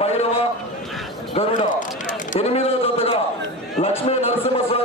భైరవ గరుడ. ఎనిమిదో జతగా లక్ష్మీ నరసింహస్వామి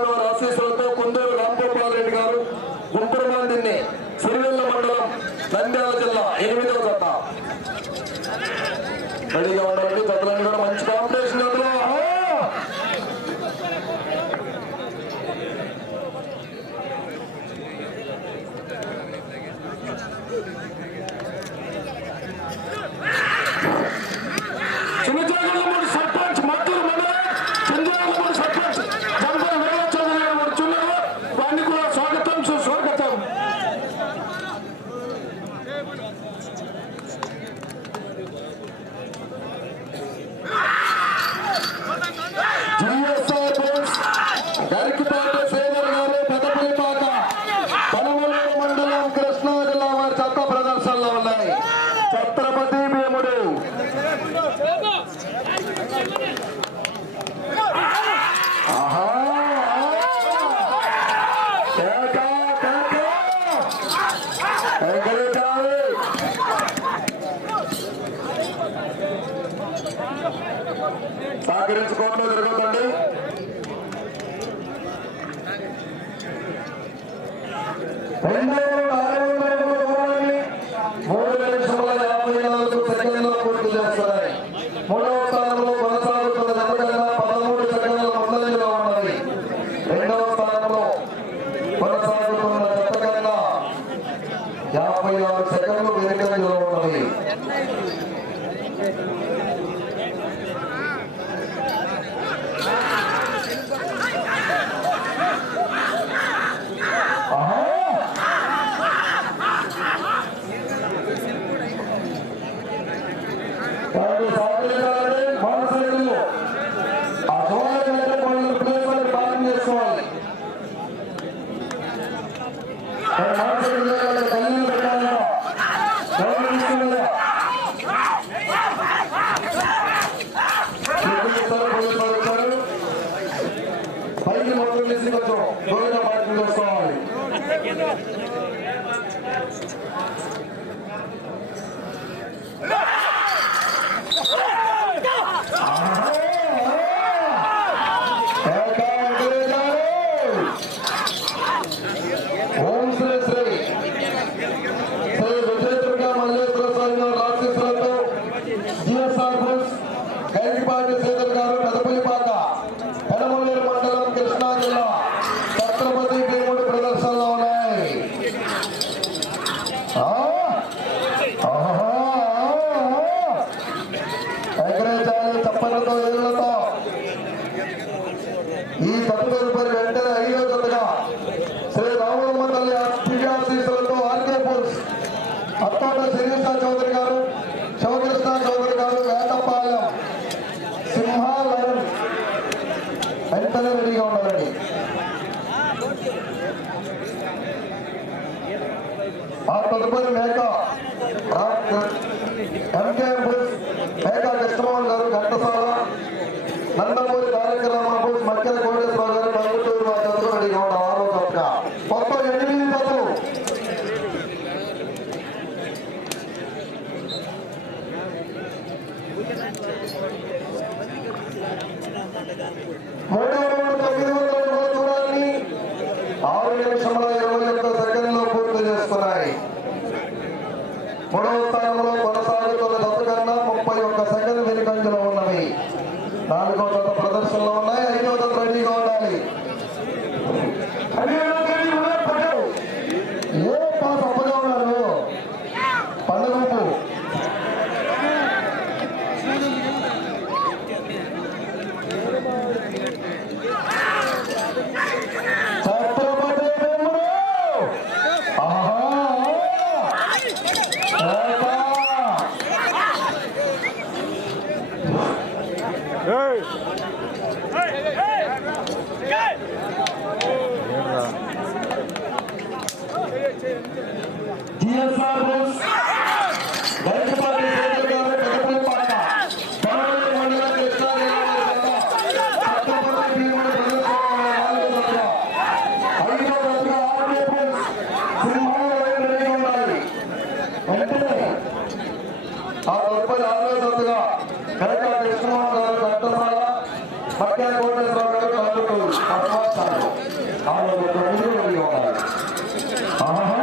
Yeah. 好。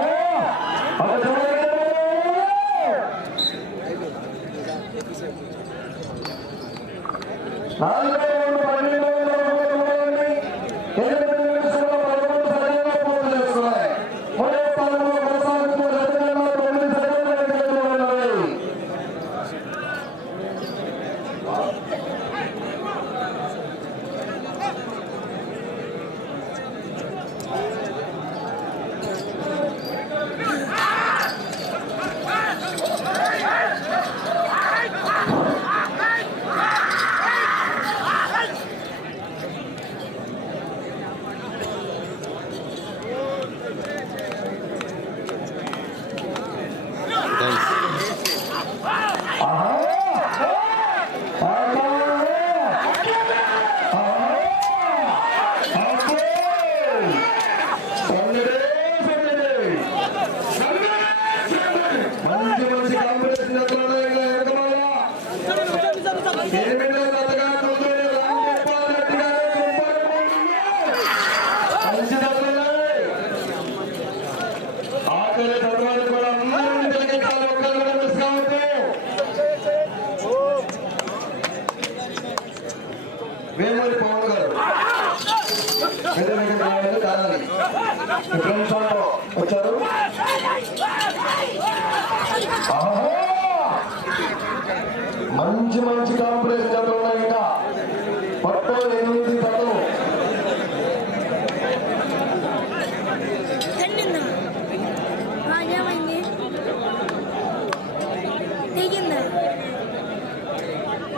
విజయించాలో వచ్చారు మంచి మంచి కాంపిటీషన్ జతలు ఉన్నాయి ఇంకా మొత్తం ఎనిమిది జతలు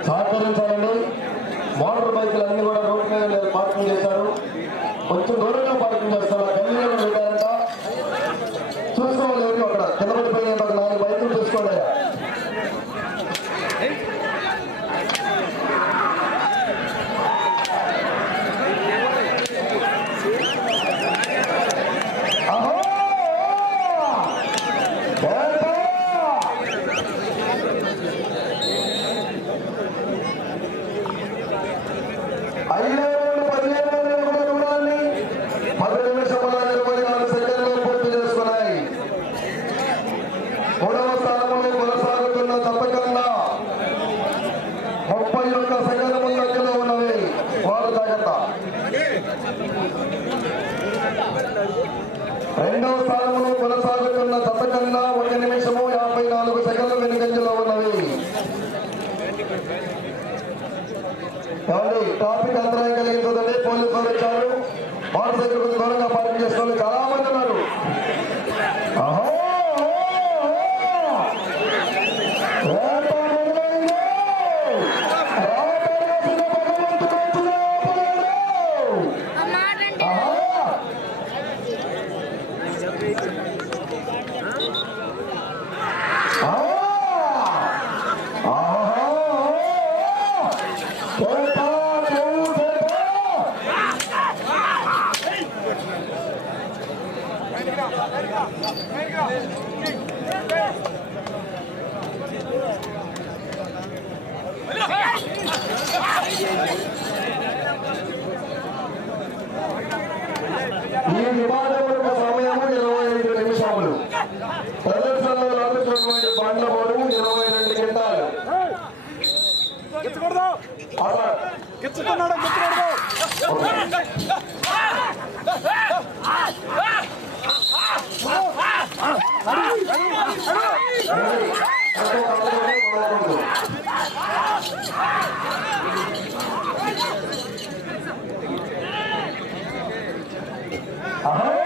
సహకరించాలని మోటార్ బైకులు అన్ని కూడా రోడ్ మీద పార్కింగ్ చేశారు కొంచెం దూరంగా పార్కింగ్ చేస్తారు Olha o segredo do Coronga, ఈ వివాదములకు సమయము ఇరవై ఐదు నిమిషములు. ప్రదర్శనలో లభిస్తున్నటువంటి పండ్ల పొడవు ఇరవై రెండు గంటలు అలా. huh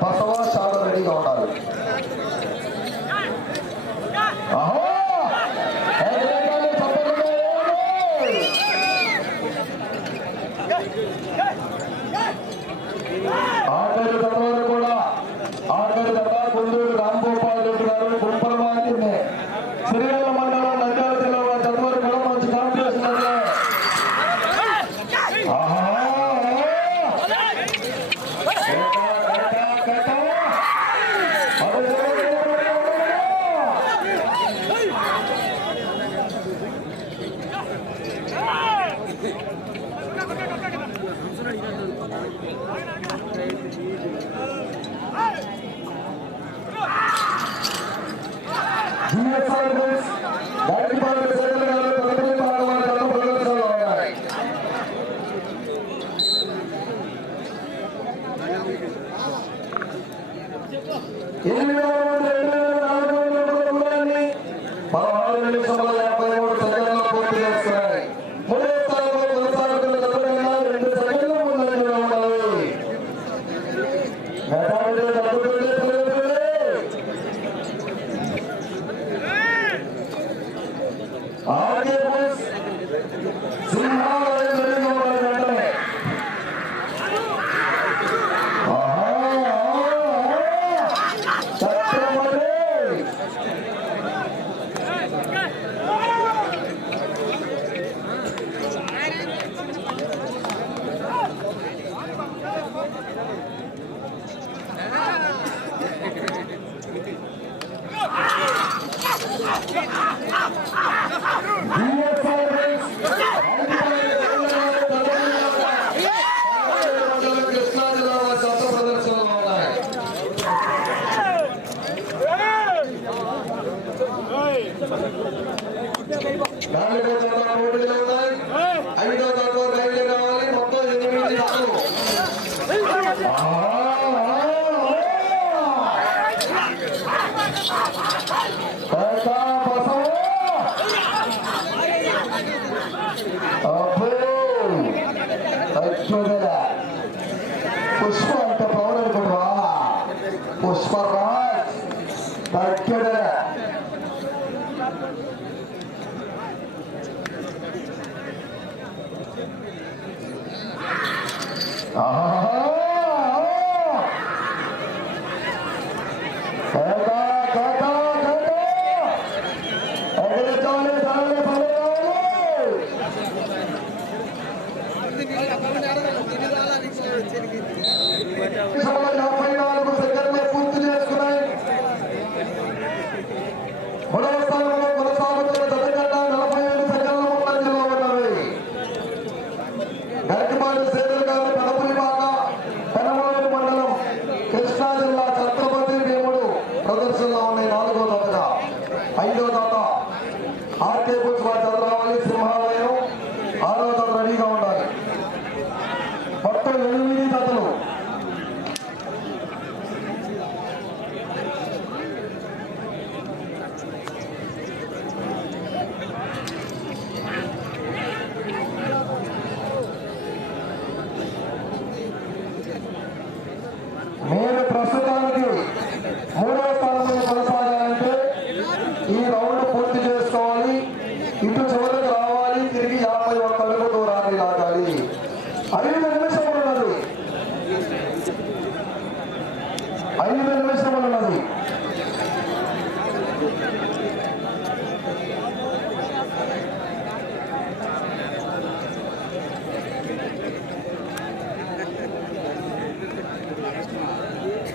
পাশাপাশি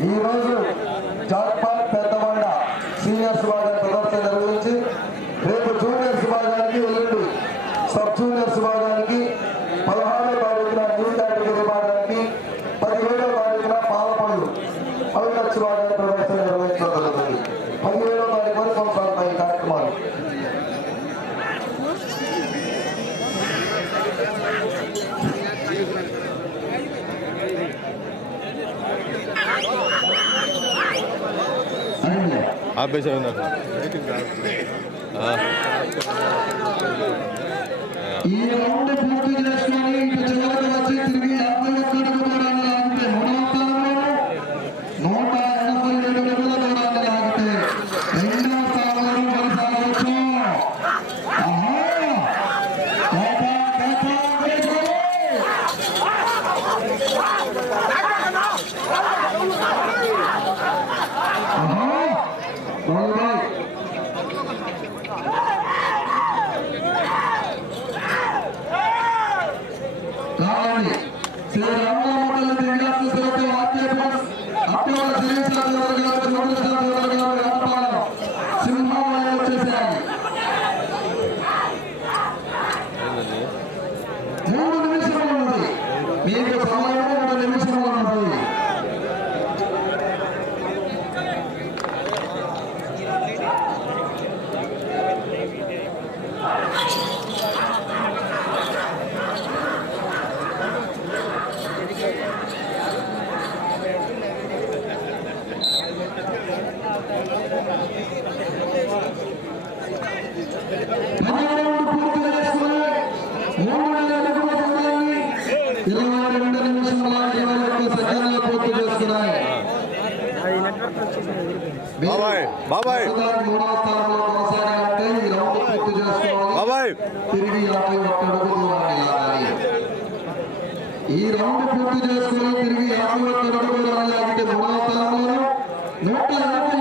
ఈరోజు বেচা কেনা Microfone ఈ రౌండ్ పూర్తి చేసుకుని తిరిగి యాభై తరగతి రాయాలంటే మూడవ నూట యాభై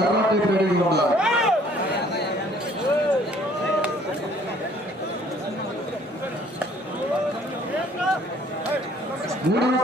கர்நாடக தேடிக்கு வந்தார் மூணு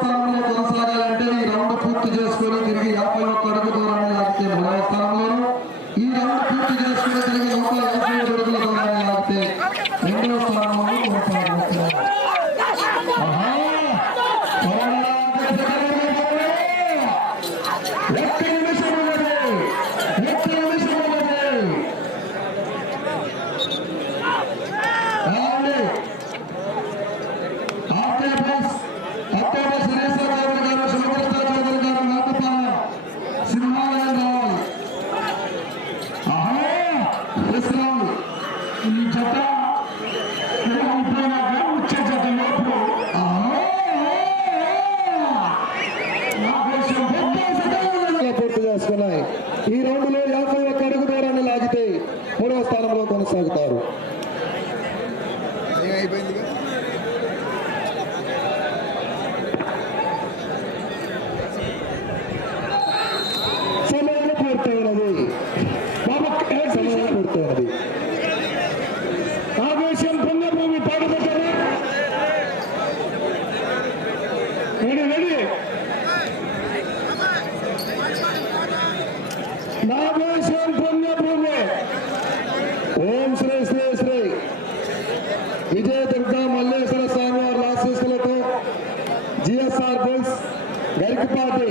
నాగేశ్వర్ పుణ్యభూమి ఓం శ్రీ శ్రీ శ్రీ. విజయ దుర్గా మల్లేశ్వర స్వామి వారి ఆశీస్సులతో జిఎస్ఆర్ బుల్స్ గరికపాటి